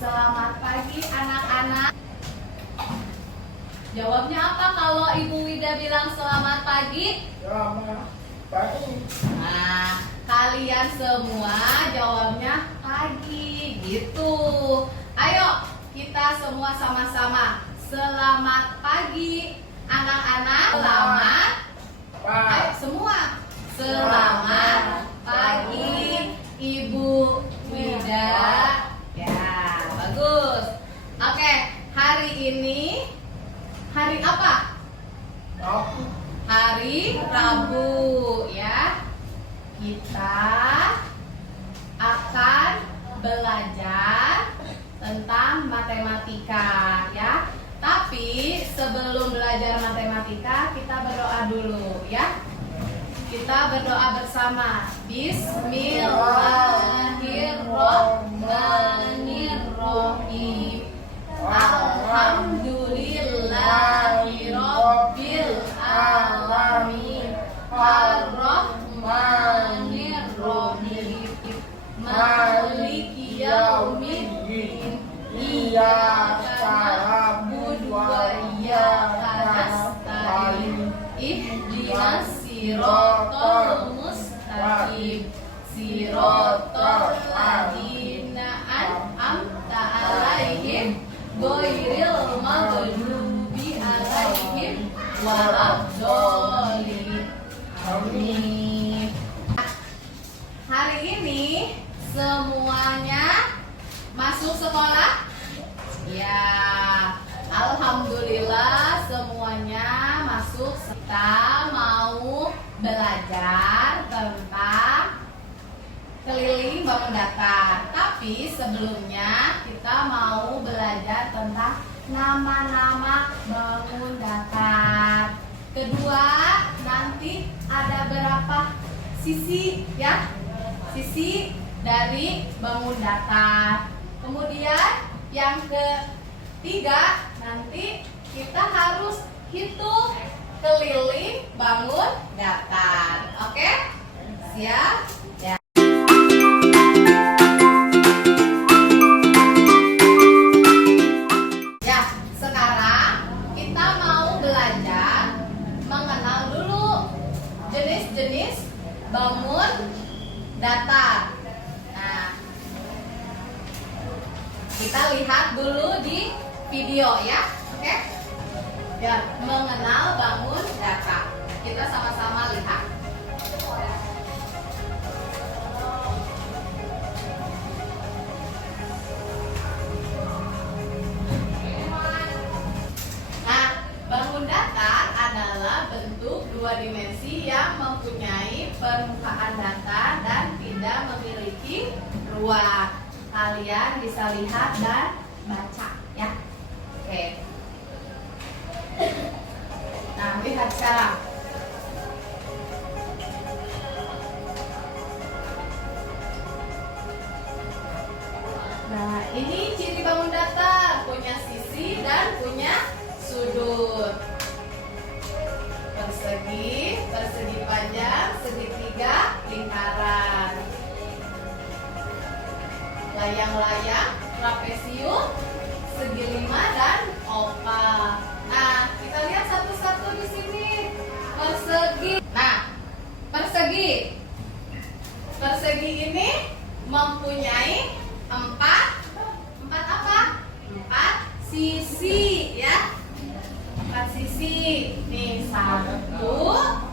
Selamat pagi anak-anak. Jawabnya apa kalau Ibu Wida bilang selamat pagi? Selamat pagi. Nah, kalian semua jawabnya pagi gitu. Ayo kita semua sama-sama selamat pagi anak-anak. Selamat ayo semua. Selamat pagi Ibu Wida. Ya, bagus. Oke, hari ini hari apa? Rabu. Hari Rabu ya. Kita akan belajar tentang matematika ya. Tapi sebelum belajar matematika kita berdoa dulu ya. Kita berdoa bersama. Bismillahirrahmanirrahim. Alhamdulillahirabbil alamin. Arrahmanirrahim. Maliki yaumiddin. Iyyaka na'budu wa iyyaka nasta'in. Ihdinas siratal mustaqim. Siratal ladzina an'amta 'alaihim ghairil maghdubi 'alaihim waladdallin. Amin. Hari ini semuanya masuk sekolah? Ya, alhamdulillah semuanya masuk. Kita mau belajar tentang keliling bangun datar. Tapi sebelumnya kita mau belajar tentang nama-nama bangun datar. Kedua, nanti ada berapa sisi ya? Sisi dari bangun datar. Kemudian yang ketiga, nanti kita harus hitung keliling bangun datar. Oke? Siap? Ya. Ya, sekarang kita mau belajar mengenal dulu jenis-jenis bangun datar. Nah, kita lihat dulu di video ya, oke? Ya, mengenal bangun datar. Kita sama-sama lihat. Nah, bangun datar adalah bentuk dua dimensi yang mempunyai permukaan datar dan tidak memiliki ruang. Kalian bisa lihat dan baca ya. Oke. Nah, lihat sekarang. Nah, ini ciri bangun datar, punya sisi dan punya sudut. Persegi, persegi panjang, segitiga, lingkaran. Layang-layang, trapesium, segi lima dan oval. Nah, kita lihat satu-satu di sini. Persegi. Nah, persegi. Persegi ini mempunyai empat apa? Empat sisi ya. Empat sisi. Nih, 1, 2,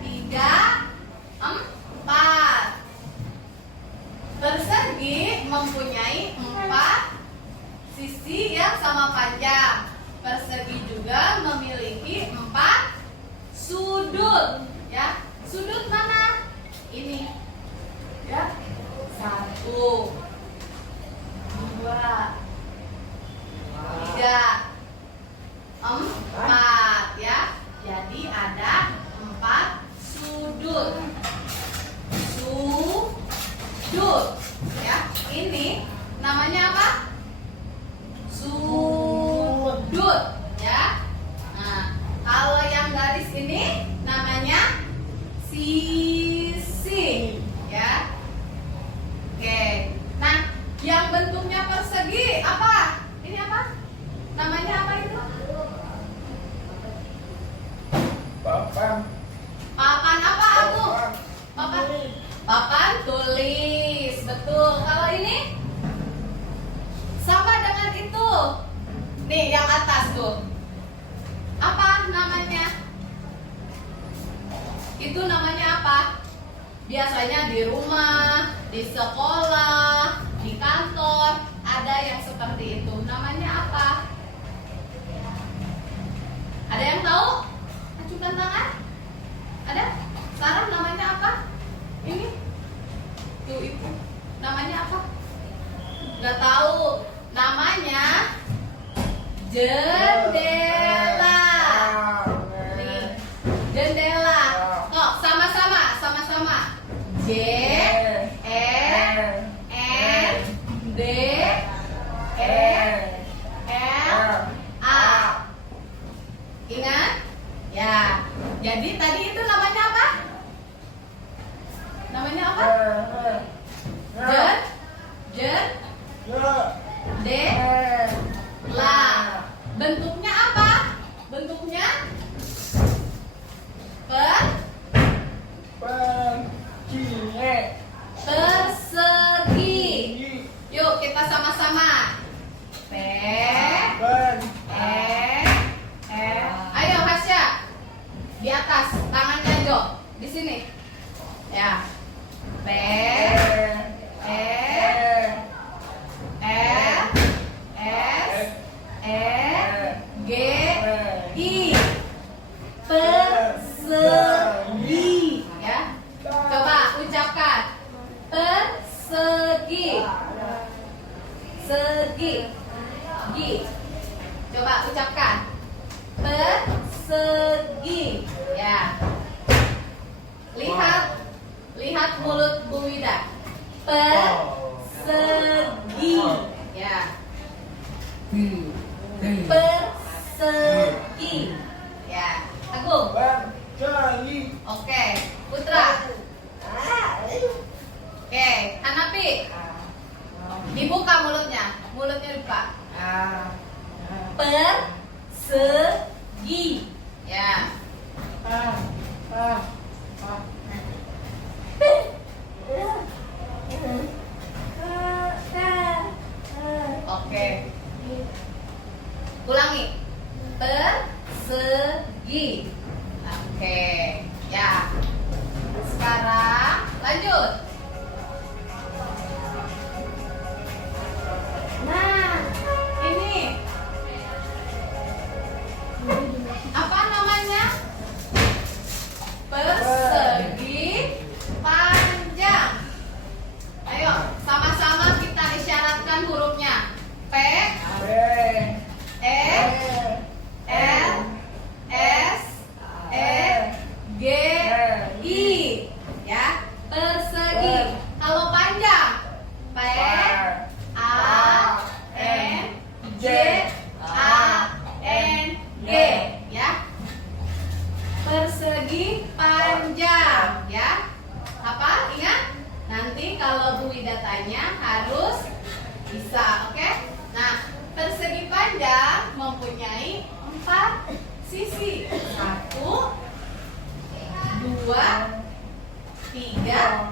3, 4. Persegi mempunyai 4 sisi yang sama panjang. Persegi juga memiliki 4 sudut ya. Sudut mana? Ini ya. 1, 2, 3, 4 ya. Jadi ada 4 sudut. Sudut ya. Ini namanya apa? Sudut ya. Nah, kalau yang garis ini namanya sisi ya. tulis. Betul. Kalau ini sama dengan itu. Nih, yang atas tuh. Apa namanya? Itu namanya apa? Biasanya di rumah, di sekolah, di kantor, ada yang seperti itu. Namanya apa? Ada yang tahu? Ajukan tangan. Ada? Sarah, namanya apa? Ini? Tuh ibu. Namanya apa? Nggak tahu. Namanya jendela. Nih, jendela. Kok sama-sama. J E N D E L A. Ingat? Ya. Jadi tadi itu namanya apa? Namanya apa? D La. Bentuknya apa? Bentuknya persegi. Yuk kita sama-sama. P E L. Ayo Hasya. Di atas tangannya Jo. Di sini. Ya. P E L S E G I. Persegi. Ya. Coba ucapkan. Persegi. Segi. Gi. Coba ucapkan. Persegi. Ya. Lihat mulut Bu Wida. Persegi. Ya. Persegi. Ya. Agung. Oke. Putra. Oke. Hanapi. Dibuka mulutnya. Mulutnya dibuka. Persegi. Ya. Oke. Ulangi. Persegi. Oke. Ya. Sekarang lanjut. Nah, ini apa namanya? Persegi panjang. Ayo, sama-sama kita isyaratkan hurufnya. P E L S E G I. Ya, persegi. Kalau panjang P A N J A N G. Ya. Persegi panjang. Ya. Apa? Ingat? Nanti kalau Bu Wida tanya harus bisa, oke? Nah, persegi panjang mempunyai 4 sisi. 1, 2, 3,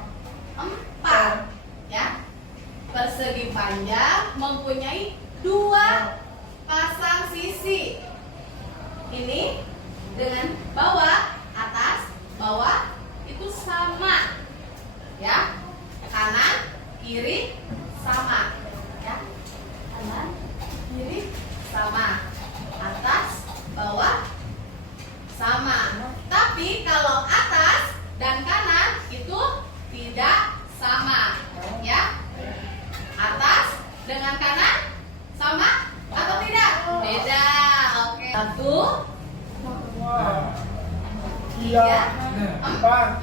4. Ya. Persegi panjang mempunyai 2 pasang sisi. Ini dengan bawah, atas, bawah itu sama. Ya. Kanan, kiri sama. Ya. Kanan, kiri sama. Atas, bawah sama. Tapi kalau atas dan kanan itu tidak sama. Ya. Atas dengan kanan sama atau tidak? Beda. Oke. 1, 3, 4.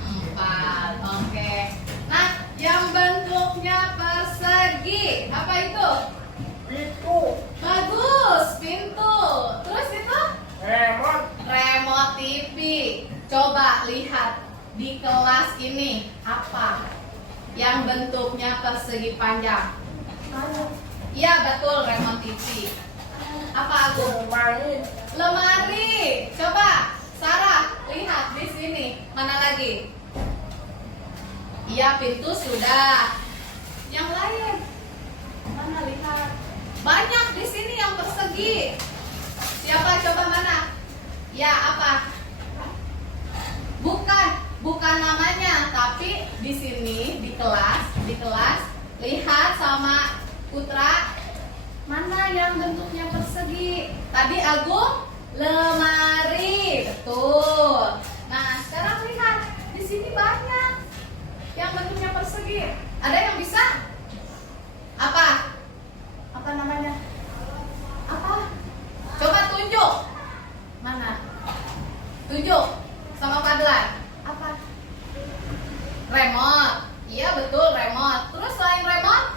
Oke. Nah, yang bentuknya persegi apa itu? Bagus, pintu. Terus itu? Remote TV. Coba lihat di kelas ini apa yang bentuknya persegi panjang? Iya betul, remote TV. Apa Agung? Lemari. Coba Sarah lihat di sini. Mana lagi? Iya, pintu sudah. Yang lain. Mana lihat? Banyak di sini yang persegi. Siapa coba mana? Ya, apa? Bukan namanya, tapi di sini di kelas lihat sama Putra mana yang bentuknya persegi. Tadi Agung lemari, betul. Nah, sekarang lihat di sini banyak yang bentuknya persegi. Ada yang bisa? Apa? Apa namanya? Apa? Coba tunjuk. Mana? Tunjuk sama Fadlan. Apa? Remote. Iya betul, remote. Terus selain remote?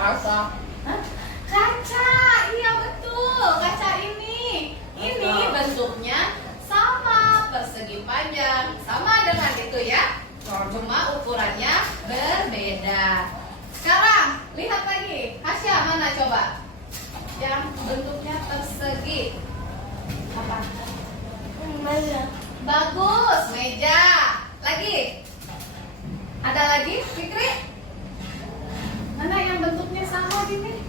Asa. Hah? Kaca. Iya betul. Kaca ini. Ini bentuknya sama, persegi panjang. Sama dengan itu ya. Cuma ukurannya berbeda. Sekarang lihat lagi. Hasya mana coba? Yang bentuknya persegi. Apa? Meja. Bagus, meja. Lagi? Ada lagi, Fikri? Mana yang bentuknya sama gini?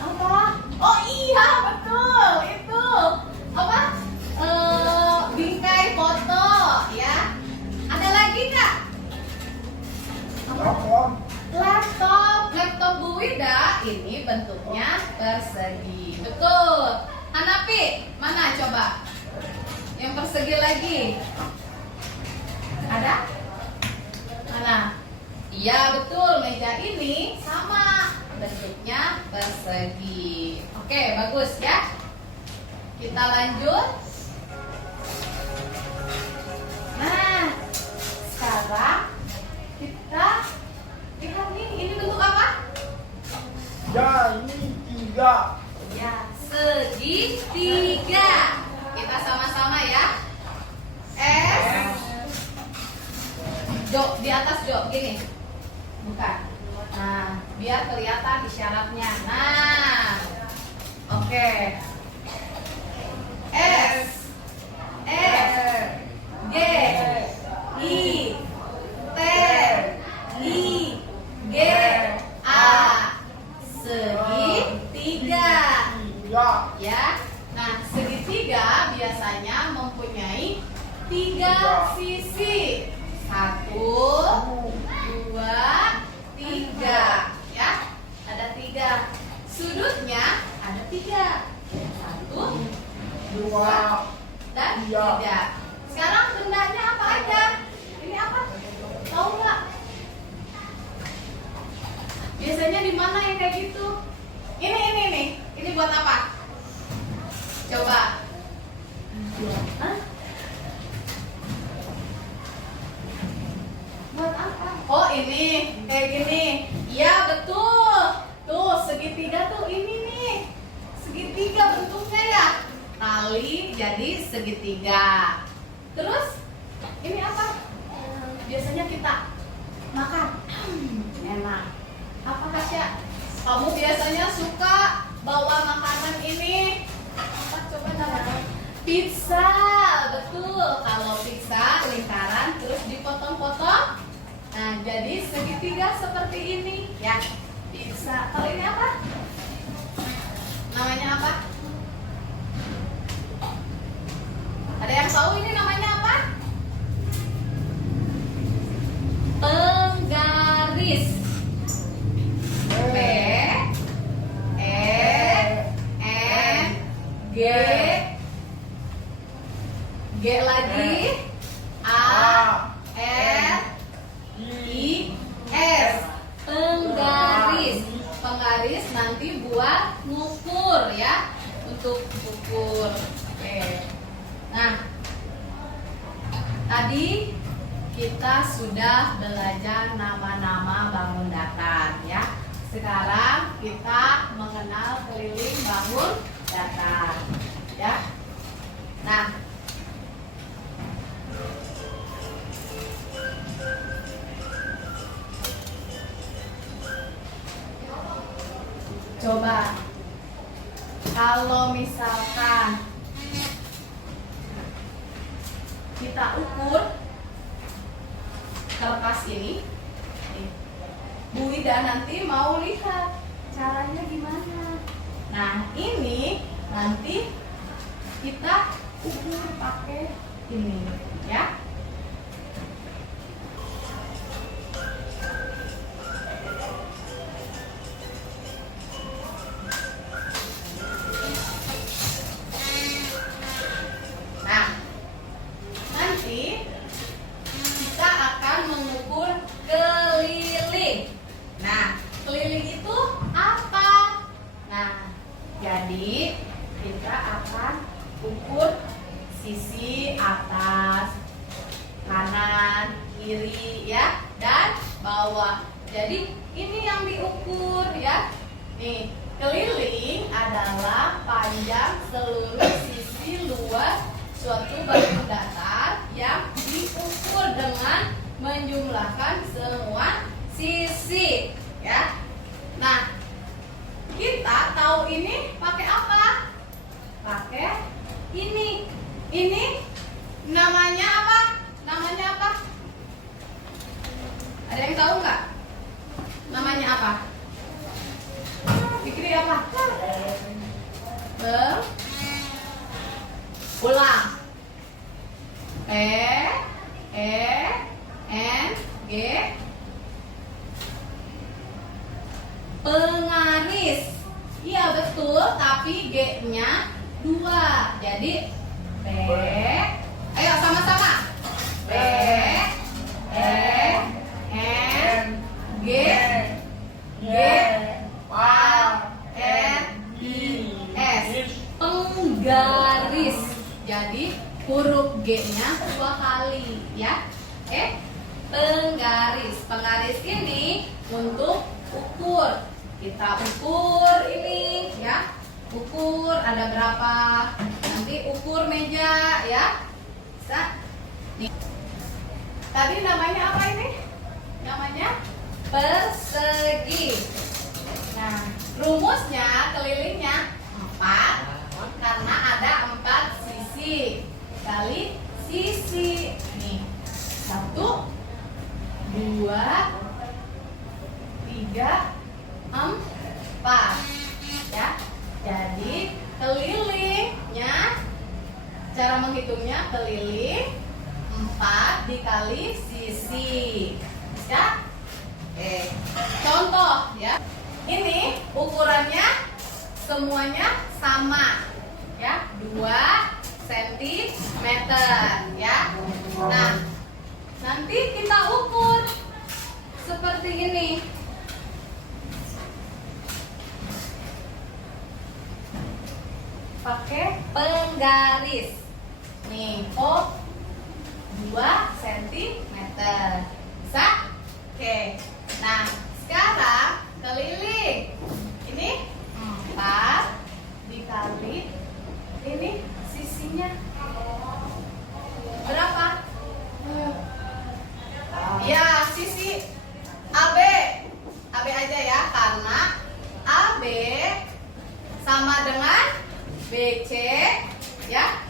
Apa? Oh iya, betul. Itu. Apa? Bingkai foto, ya. Ada lagi nggak? Telepon. Laptop Bu Wida ini bentuknya persegi. Betul. Hanapi, mana coba? Yang persegi lagi. Ada? Mana? Iya betul, meja ini sama, bentuknya persegi. Oke, bagus ya. Kita lanjut. Nah, sekarang kita lihat nih, ini bentuk apa? Ya, ini 3. Ya, segitiga. Kita sama-sama ya. S. Jo, di atas Jo, gini. Bukan. Nah, biar kelihatan isyaratnya. Nah, oke. S. G. I. T. I. G. A. Segitiga. 3. Ya. Nah, segitiga biasanya mempunyai 3 sisi. 1, 2, 3. Ya. Ada 3. Sudutnya ada 3. 1, 2. dan Iya. 3. Sekarang bendanya apa aja? Ini apa? Tahu nggak? Biasanya di mana yang kayak gitu? Ini nih. Ini buat apa? Coba. Hah? Buat apa? Oh ini, kayak gini. Iya betul. Tuh segitiga tuh ini nih. Segitiga bentuknya ya. Kali jadi segitiga. Terus ini apa? Biasanya kita makan. Enak. Apa Hasya? Kamu biasanya suka bawa makanan ini? Apa coba namanya? Pizza. Betul. Kalau pizza lingkaran terus dipotong-potong. Nah, jadi segitiga seperti ini ya. Pizza. Kalau ini apa? Namanya apa? Ada yang tahu ini namanya apa? Penggaris. P E N G G lagi A R I S. Penggaris. Penggaris nanti buat ngukur ya. Untuk ukur. Oke. Nah, tadi kita sudah belajar nama-nama bangun datar ya. Sekarang kita mengenal keliling bangun datar ya. Nah, coba kalau misalkan kita ukur kertas ini. Nih. Bu Ida nanti mau lihat caranya gimana. Nah, ini nanti kita ukur pakai ini, ya. Nah, nanti kita akan mengukur keliling. Nah, keliling itu apa? Nah, jadi kita akan ukur sisi atas, kanan, kiri, ya, dan bawah. Jadi ini yang diukur, ya. Nih, keliling adalah panjang seluruh sisi luar suatu batu datar yang diukur dengan menjumlahkan semua sisi, ya. Nah, kita tahu ini pakai apa? Pakai ini. Ini namanya apa? Namanya apa? Ada yang tahu nggak? Namanya apa? Fikri apa? Ulang. P E N G, pengaris. Iya betul, tapi G-nya 2. Jadi P, ayo sama-sama. P E N G G A R I S, penggaris. Jadi huruf G-nya 2 kali, ya. Penggaris. Penggaris ini untuk ukur. Kita ukur ini, ya. Ukur ada berapa? Nanti ukur meja, ya. Bisa. Nih. Tadi namanya apa ini? Namanya persegi. Nah, rumusnya kelilingnya 4 karena ada 4 sisi kali sisi. Nih, 1, 2, 3, 4, ya. Jadi kelilingnya, cara menghitungnya keliling 4 dikali sisi, ya. Oke, contoh, ya. Ini ukurannya semuanya sama, ya, 2 cm, ya. Nah, nanti kita ukur seperti ini. Pakai penggaris. Nih, 2 cm. Bisa? Oke. Nah, sekarang keliling. Ini 4 dikali ini sisinya berapa? Ya, sisi AB. AB aja ya, karena AB sama dengan BC, ya.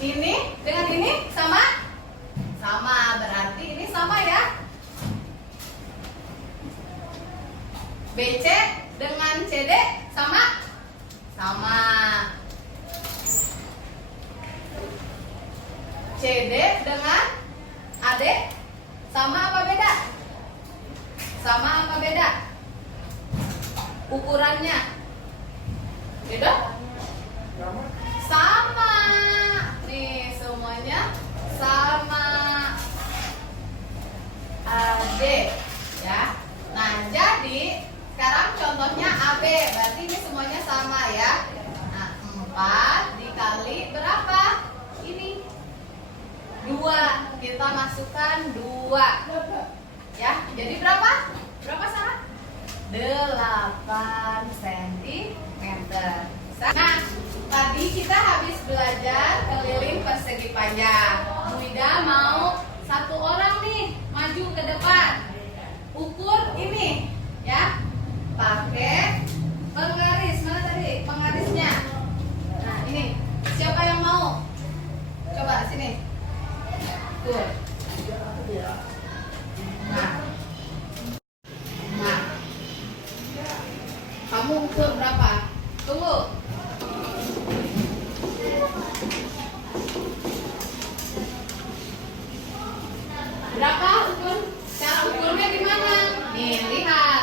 Ini dengan ini sama? Sama, berarti ini sama, ya. BC dengan CD sama? Sama. CD dengan AD sama apa beda? Sama apa beda? Ukurannya beda? Sama. Nih, semuanya sama. AD, ya. Nah, jadi sekarang contohnya AB, berarti ini semuanya sama, ya. Nah, 4 dikali berapa? Ini 2, kita masukkan 2, ya. Jadi berapa? Berapa Sarah? 8 cm. Nah, tadi kita habis belajar keliling persegi panjang. Bu Ida mau 1 orang nih maju ke depan, ukur ini, ya, pakai penggaris. Mana tadi penggarisnya? Nah, ini siapa yang mau? Coba sini. Ukur. Nah. Nah. Kamu ukur berapa? Tunggu. Berapa ukur? Cara ukurnya gimana? Nih, lihat.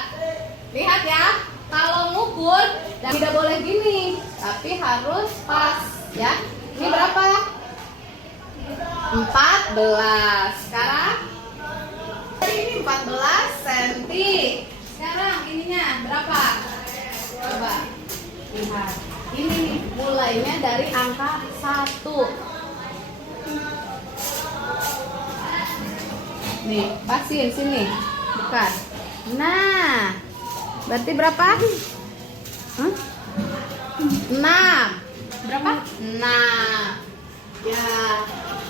Lihat ya. Kalau ngukur tidak boleh gini, tapi harus pas, ya. Ini berapa? 14. Sekarang ini 14 cm. Sekarang ininya berapa? Coba lihat. Ini nih, mulainya dari angka 1. Nih, pasin sini. Bukan. Nah, berarti berapa? 6. Berapa? 6. Ya.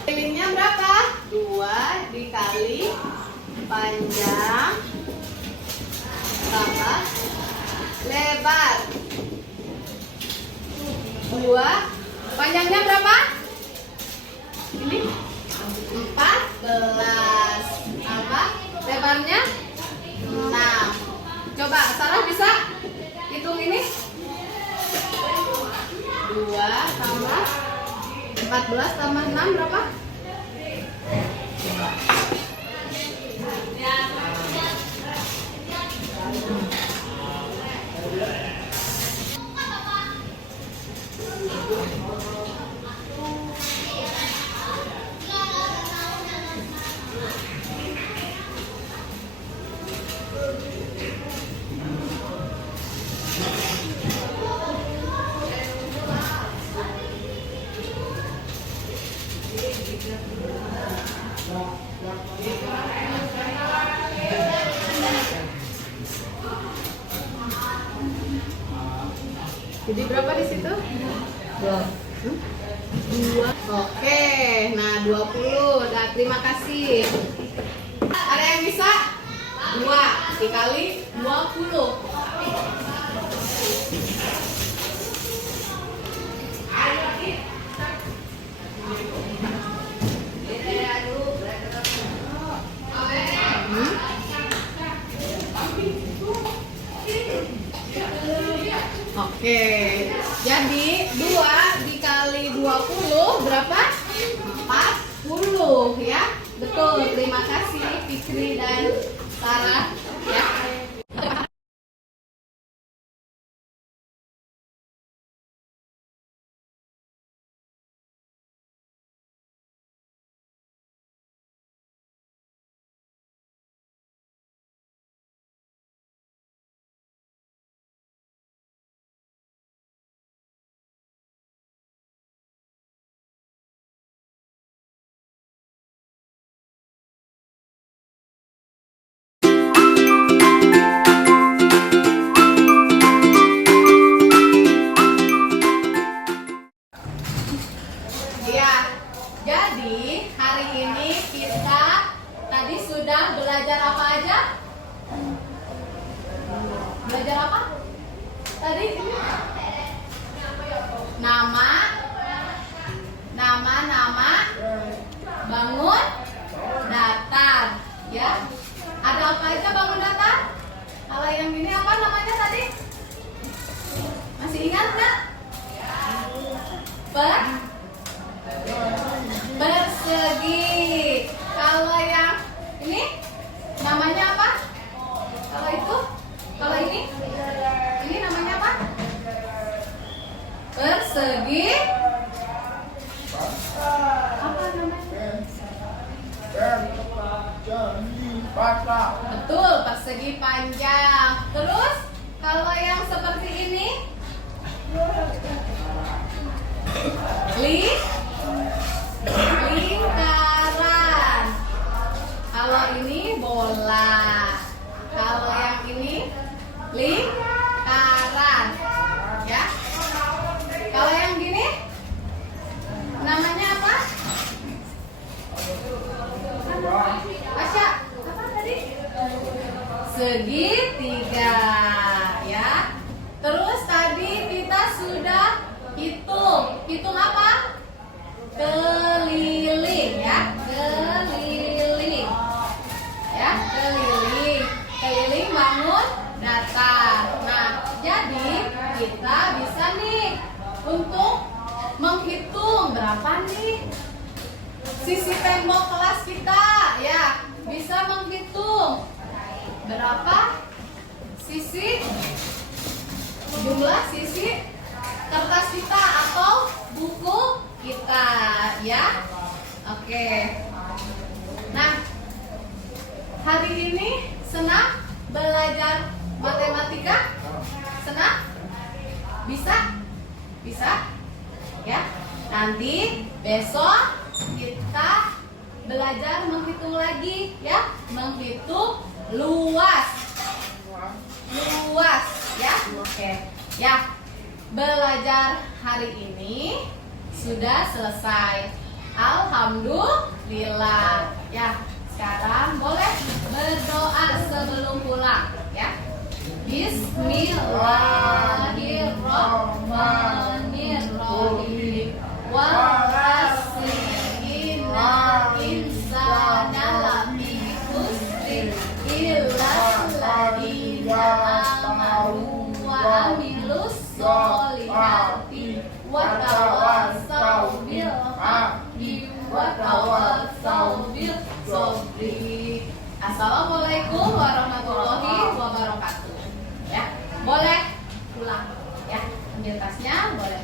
Pilihnya berapa? 2 dikali panjang tambah lebar. 2. Panjangnya berapa? Ini 14. Apa? Lebarnya 6. Coba Sarah bisa hitung ini? 2 tambah 14 tambah 6 berapa? Jadi berapa di situ? 2. Oke, nah 20. Nah, terima kasih. Ada yang bisa? 2 dikali 20. Oke, jadi 2 dikali 20 berapa? 40 ya. Betul, terima kasih Fikri dan Sarah ya. Iya, jadi hari ini kita tadi sudah belajar apa aja? Belajar apa? Tadi nama, bangun, datar, ya. Ada apa aja bangun datar? Kalau yang ini apa namanya tadi? Masih ingat nggak? Persegi. Kalau yang ini namanya apa? Kalau itu? Kalau ini namanya apa? Persegi. Apa namanya? Betul, persegi panjang. Terus kalau yang seperti ini? Lingkaran. Kalau ini bola. Kalau yang ini lingkaran. Ya. Kalau yang gini namanya apa? Asya, apa tadi? Segitiga, ya. Terus tadi kita sudah hitung apa? Keliling, ya. Keliling. sisi tembok kelas kita, ya. Bisa menghitung berapa sisi, jumlah sisi kertas kita atau buku kita, ya. Oke. Nah, hari ini senang belajar matematika? Senang? Bisa? Bisa? Ya. Nanti besok kita belajar menghitung lagi, ya. Menghitung luas. Luas, ya. Oke. Ya. Belajar hari ini sudah selesai. Alhamdulillah. Ya. Sekarang boleh berdoa sebelum pulang, ya. Bismillahirrahmanirrahim. Wal-'asri innal insana lafi khusrin illa alladziina aamanu wa 'amilus sholihati wa tawassaw bil haqqi wa tawassaw bis sabri. Assalamualaikum warahmatullahi wabarakatuh. Ya, boleh pulang, ya. Ambil tasnya, boleh